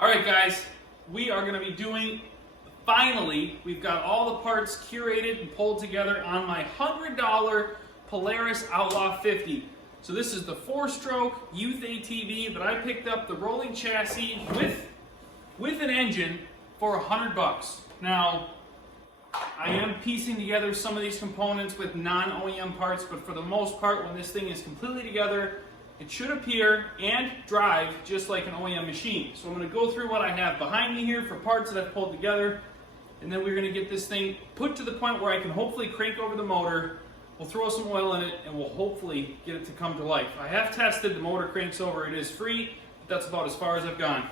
All right, guys, we are going to be doing, finally, we've got all the parts curated and pulled together on my $100 Polaris Outlaw 50. So this is the 4-stroke youth ATV that I picked up the rolling chassis with an engine for $100. Now, I am piecing together some of these components with non-OEM parts, but for the most part, when this thing is completely together, it should appear and drive just like an OEM machine. So I'm going to go through what I have behind me here for parts that I've pulled together, and then we're going to get this thing put to the point where I can hopefully crank over the motor. We'll throw some oil in it, and we'll hopefully get it to come to life. I have tested, the motor cranks over, it is free, but that's about as far as I've gone.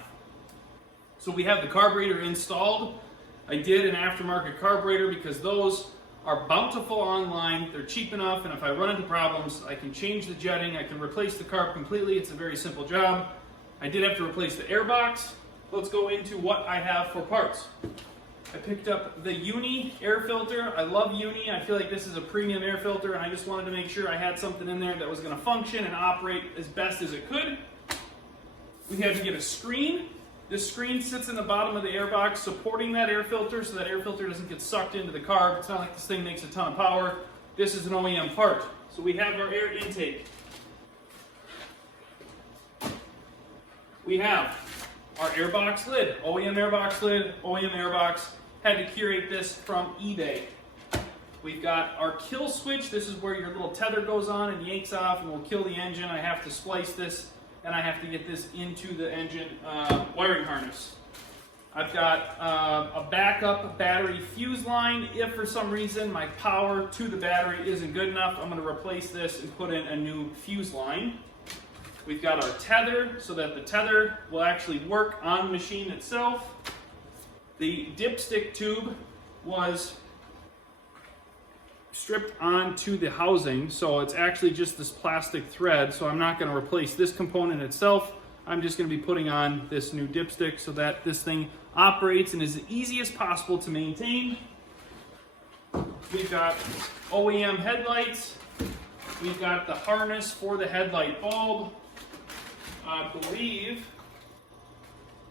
So we have the carburetor installed. I did an aftermarket carburetor because those are bountiful online. They're cheap enough, and if I run into problems, I can change the jetting, I can replace the carb completely. It's a very simple job. I did have to replace the air box. Let's go into what I have for parts. I picked up the Uni air filter. I love Uni. I feel like this is a premium air filter, and I just wanted to make sure I had something in there that was going to function and operate as best as it could. We had to get a screen. This screen sits in the bottom of the air box supporting that air filter so that air filter doesn't get sucked into the carb. It's not like this thing makes a ton of power. This is an OEM part. So we have our air intake. We have our airbox lid, OEM airbox lid, OEM airbox. Had to curate this from eBay. We've got our kill switch. This is where your little tether goes on and yanks off and will kill the engine. I have to splice this, and I have to get this into the engine wiring harness. I've got a backup battery fuse line. If for some reason my power to the battery isn't good enough, I'm going to replace this and put in a new fuse line. We've got our tether so that the tether will actually work on the machine itself. The dipstick tube was stripped onto the housing, so it's actually just this plastic thread, so I'm not going to replace this component itself. I'm just going to be putting on this new dipstick so that this thing operates and is as easy as possible to maintain. We've got OEM headlights. We've got the harness for the headlight bulb. I believe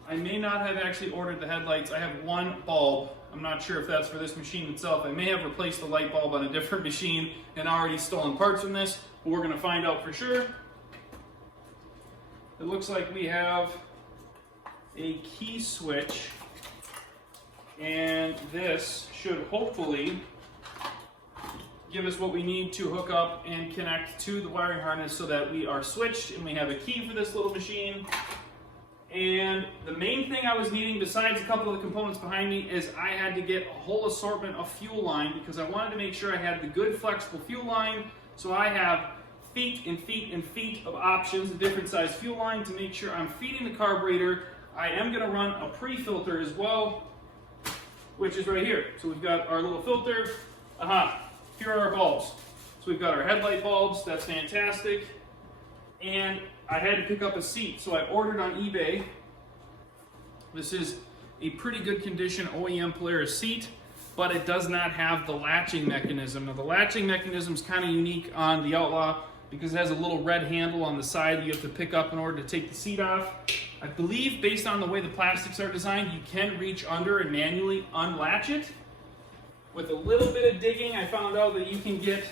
I may not have actually ordered the headlights. I have one bulb. I'm not sure if that's for this machine itself. I may have replaced the light bulb on a different machine and already stolen parts from this, but we're going to find out for sure. It looks like we have a key switch, and this should hopefully give us what we need to hook up and connect to the wiring harness so that we are switched and we have a key for this little machine. And the main thing I was needing, besides a couple of the components behind me, is I had to get a whole assortment of fuel line because I wanted to make sure I had the good flexible fuel line. So I have feet and feet and feet of options, a different size fuel line to make sure I'm feeding the carburetor. I am going to run a pre-filter as well, which is right here. So we've got our little filter. Here are our bulbs. So we've got our headlight bulbs. That's fantastic. And I had to pick up a seat, so I ordered on eBay. This is a pretty good condition OEM Polaris seat, but it does not have the latching mechanism. Now the latching mechanism is kind of unique on the Outlaw because it has a little red handle on the side that you have to pick up in order to take the seat off. I believe based on the way the plastics are designed, you can reach under and manually unlatch it. With a little bit of digging, I found out that you can get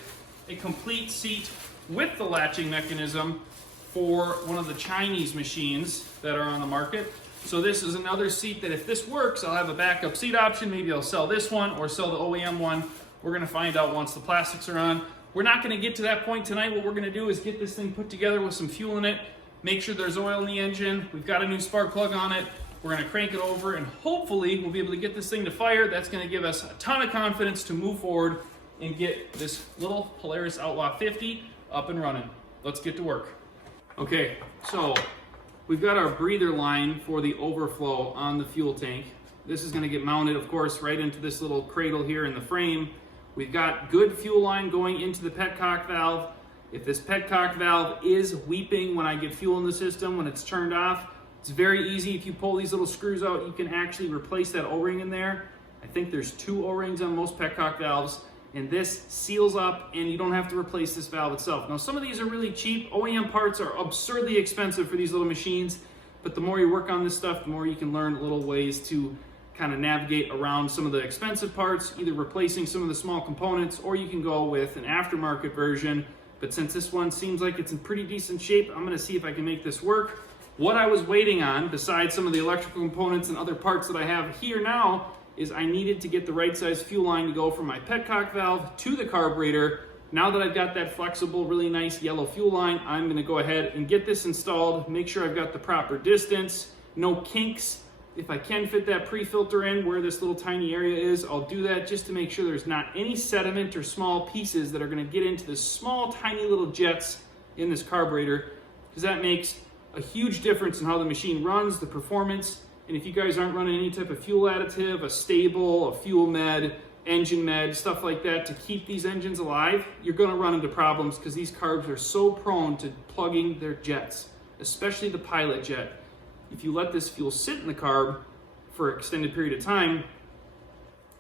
a complete seat with the latching mechanism for one of the Chinese machines that are on the market. So this is another seat that if this works, I'll have a backup seat option. Maybe I'll sell this one or sell the OEM one. We're gonna find out once the plastics are on. We're not gonna get to that point tonight. What we're gonna do is get this thing put together with some fuel in it, make sure there's oil in the engine. We've got a new spark plug on it. We're gonna crank it over and hopefully we'll be able to get this thing to fire. That's gonna give us a ton of confidence to move forward and get this little Polaris Outlaw 50 up and running. Let's get to work. Okay, so we've got our breather line for the overflow on the fuel tank. This is going to get mounted, of course, right into this little cradle here in the frame. We've got good fuel line going into the petcock valve. If this petcock valve is weeping when I get fuel in the system, when it's turned off, it's very easy. If you pull these little screws out, you can actually replace that O-ring in there. I think there's 2 O-rings on most petcock valves. And this seals up and you don't have to replace this valve itself. Now some of these are really cheap. OEM parts are absurdly expensive for these little machines, but the more you work on this stuff, the more you can learn little ways to kind of navigate around some of the expensive parts, either replacing some of the small components, or you can go with an aftermarket version. But since this one seems like it's in pretty decent shape, I'm gonna see if I can make this work. What I was waiting on, besides some of the electrical components and other parts that I have here now, is I needed to get the right size fuel line to go from my petcock valve to the carburetor. Now that I've got that flexible, really nice yellow fuel line, I'm gonna go ahead and get this installed, make sure I've got the proper distance, no kinks. If I can fit that pre-filter in where this little tiny area is, I'll do that just to make sure there's not any sediment or small pieces that are gonna get into the small, tiny little jets in this carburetor, because that makes a huge difference in how the machine runs, the performance. And if you guys aren't running any type of fuel additive, a stable, a fuel med, engine med, stuff like that to keep these engines alive, you're gonna run into problems because these carbs are so prone to plugging their jets, especially the pilot jet. If you let this fuel sit in the carb for an extended period of time,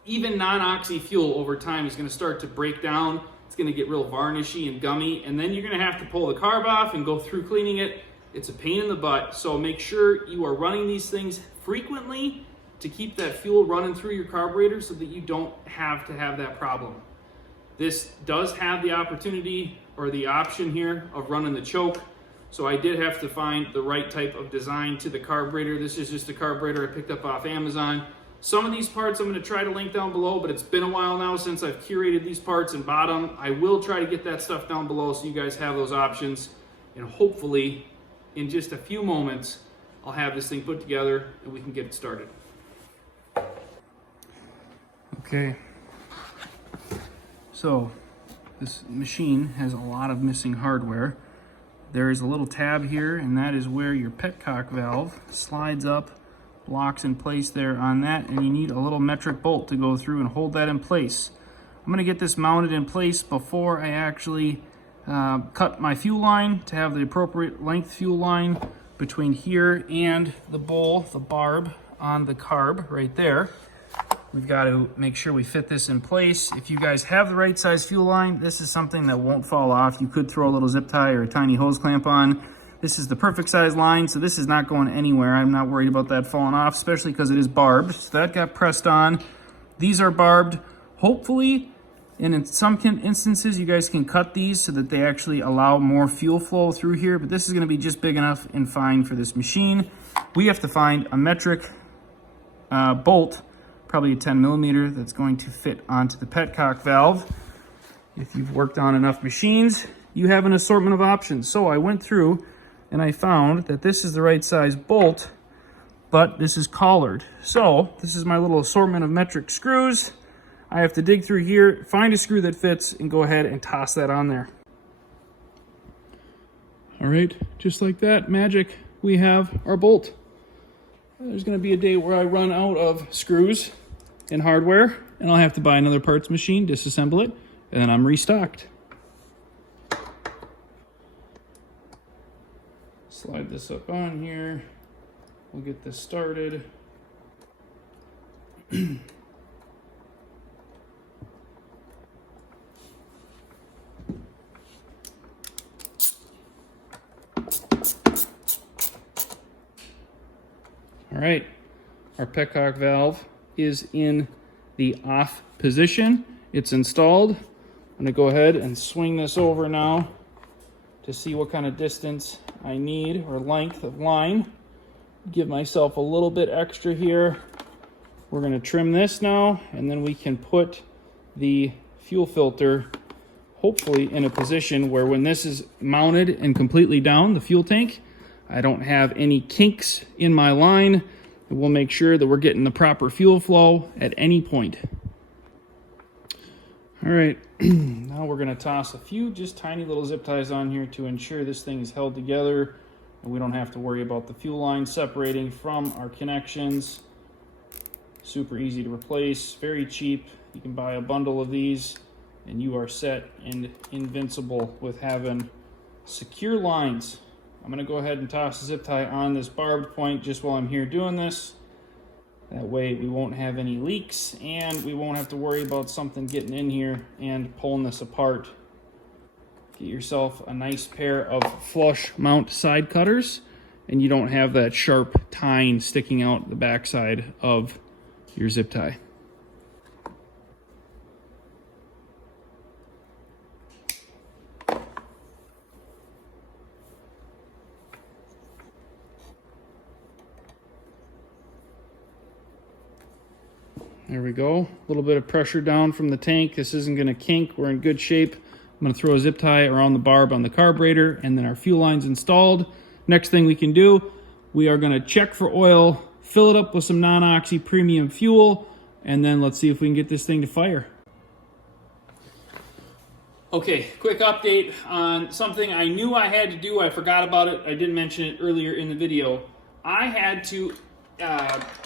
even non-oxy fuel over time is going to start to break down. It's going to get real varnishy and gummy, and then you're going to have to pull the carb off and go through cleaning it. It's a pain in the butt, so make sure you are running these things frequently to keep that fuel running through your carburetor so that you don't have to have that problem. This does have the opportunity or the option here of running the choke. So I did have to find the right type of design to the carburetor. This is just a carburetor I picked up off Amazon. Some of these parts I'm going to try to link down below, but it's been a while now since I've curated these parts and bought them. I will try to get that stuff down below so you guys have those options. And hopefully, in just a few moments, I'll have this thing put together and we can get it started. Okay. So, this machine has a lot of missing hardware. There is a little tab here, and that is where your petcock valve slides up, locks in place there on that, and you need a little metric bolt to go through and hold that in place. I'm going to get this mounted in place before I actually cut my fuel line to have the appropriate length fuel line between here and the bowl, the barb on the carb right there. We've got to make sure we fit this in place. If you guys have the right size fuel line, this is something that won't fall off. You could throw a little zip tie or a tiny hose clamp on. This is the perfect size line, so this is not going anywhere. I'm not worried about that falling off, especially because it is barbed. So that got pressed on. These are barbed, hopefully, and in some instances, you guys can cut these so that they actually allow more fuel flow through here, but this is gonna be just big enough and fine for this machine. We have to find a metric bolt, probably a 10 millimeter, that's going to fit onto the petcock valve. If you've worked on enough machines, you have an assortment of options. So I went through and I found that this is the right size bolt, but this is collared. So this is my little assortment of metric screws. I have to dig through here, find a screw that fits, and go ahead and toss that on there. All right, just like that, magic, we have our bolt. There's going to be a day where I run out of screws and hardware, and I'll have to buy another parts machine, disassemble it, and then I'm restocked. Slide this up on here. We'll get this started. All right, our petcock valve is in the off position. It's installed. I'm gonna go ahead and swing this over now to see what kind of distance I need or length of line. Give myself a little bit extra here. We're gonna trim this now, and then we can put the fuel filter hopefully in a position where when this is mounted and completely down, the fuel tank, I don't have any kinks in my line. We'll make sure that we're getting the proper fuel flow at any point. All right, now we're gonna toss a few just tiny little zip ties on here to ensure this thing is held together and we don't have to worry about the fuel line separating from our connections. Super easy to replace, very cheap. You can buy a bundle of these and you are set and invincible with having secure lines. I'm gonna go ahead and toss a zip tie on this barbed point just while I'm here doing this. That way we won't have any leaks and we won't have to worry about something getting in here and pulling this apart. Get yourself a nice pair of flush mount side cutters and you don't have that sharp tine sticking out the backside of your zip tie. There we go. A little bit of pressure down from the tank. This isn't going to kink. We're in good shape. I'm going to throw a zip tie around the barb on the carburetor, and then our fuel line's installed. Next thing we can do, we are going to check for oil, fill it up with some non-oxy premium fuel, and then let's see if we can get this thing to fire. Okay, quick update on something I knew I had to do. I forgot about it. I didn't mention it earlier in the video. I had to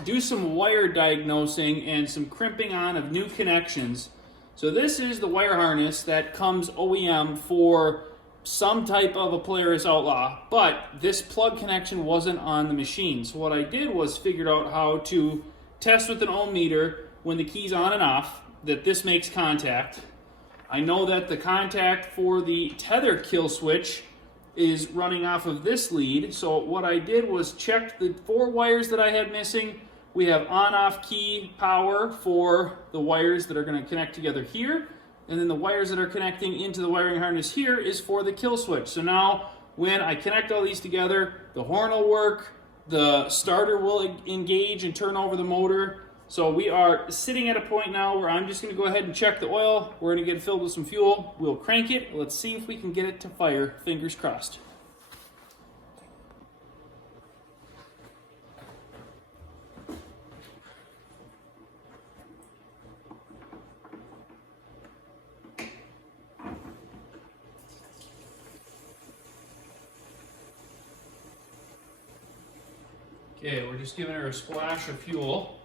do some wire diagnosing and some crimping on of new connections. So this is the wire harness that comes OEM for some type of a Polaris Outlaw, but this plug connection wasn't on the machine. So what I did was figured out how to test with an ohm meter when the key's on and off, that this makes contact. I know that the contact for the tether kill switch is running off of this lead. So what I did was check the 4 wires that I had missing. We have on-off key power for the wires that are going to connect together here, and then the wires that are connecting into the wiring harness here is for the kill switch. So now when I connect all these together, the horn will work, the starter will engage and turn over the motor. So we are sitting at a point now where I'm just going to go ahead and check the oil. We're going to get it filled with some fuel. We'll crank it. Let's see if we can get it to fire. Fingers crossed. Okay, we're just giving her a splash of fuel.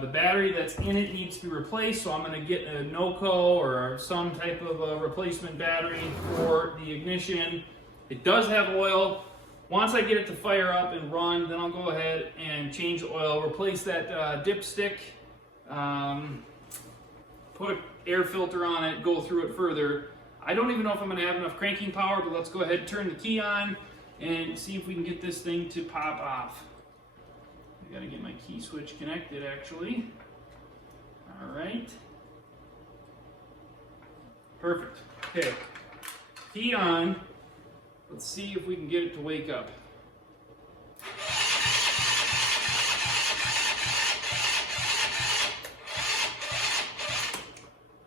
The battery that's in it needs to be replaced, so I'm going to get a NOCO or some type of a replacement battery for the ignition. It does have oil. Once I get it to fire up and run, then I'll go ahead and change the oil, replace that dipstick, put an air filter on it, go through it further. I don't even know if I'm going to have enough cranking power, but let's go ahead and turn the key on and see if we can get this thing to pop off. I gotta get my key switch connected actually. All right. Perfect. Okay. Key on. Let's see if we can get it to wake up.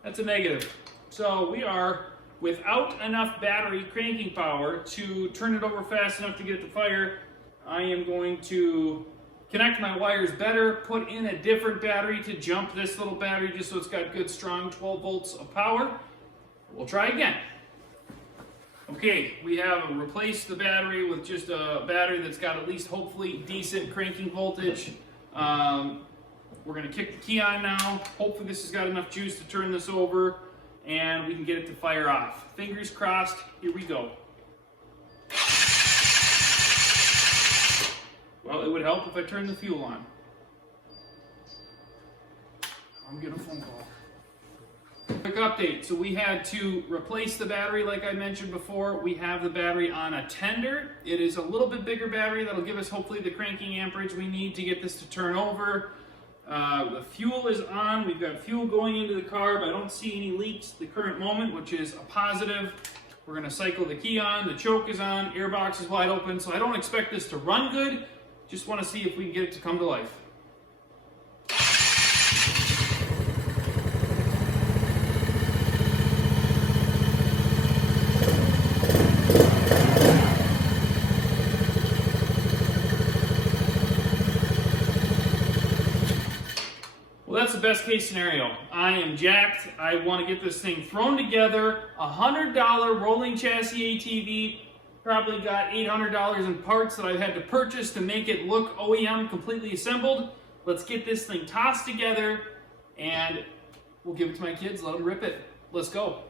That's a negative. So we are without enough battery cranking power to turn it over fast enough to get it to fire. I am going to connect my wires better, put in a different battery to jump this little battery just so it's got good strong 12 volts of power. We'll try again. Okay, we have replaced the battery with just a battery that's got at least hopefully decent cranking voltage. We're going to kick the key on now. Hopefully this has got enough juice to turn this over and we can get it to fire off. Fingers crossed, here we go. Well, it would help if I turned the fuel on. I'm getting a phone call. Quick update. So we had to replace the battery like I mentioned before. We have the battery on a tender. It is a little bit bigger battery that'll give us hopefully the cranking amperage we need to get this to turn over. The fuel is on. We've got fuel going into the carb. I don't see any leaks at the current moment, which is a positive. We're going to cycle the key on. The choke is on. Airbox is wide open. So I don't expect this to run good. Just want to see if we can get it to come to life. Well, that's the best case scenario. I am jacked. I want to get this thing thrown together. $100 rolling chassis ATV. Probably got $800 in parts that I've had to purchase to make it look OEM completely assembled. Let's get this thing tossed together and we'll give it to my kids, let them rip it. Let's go.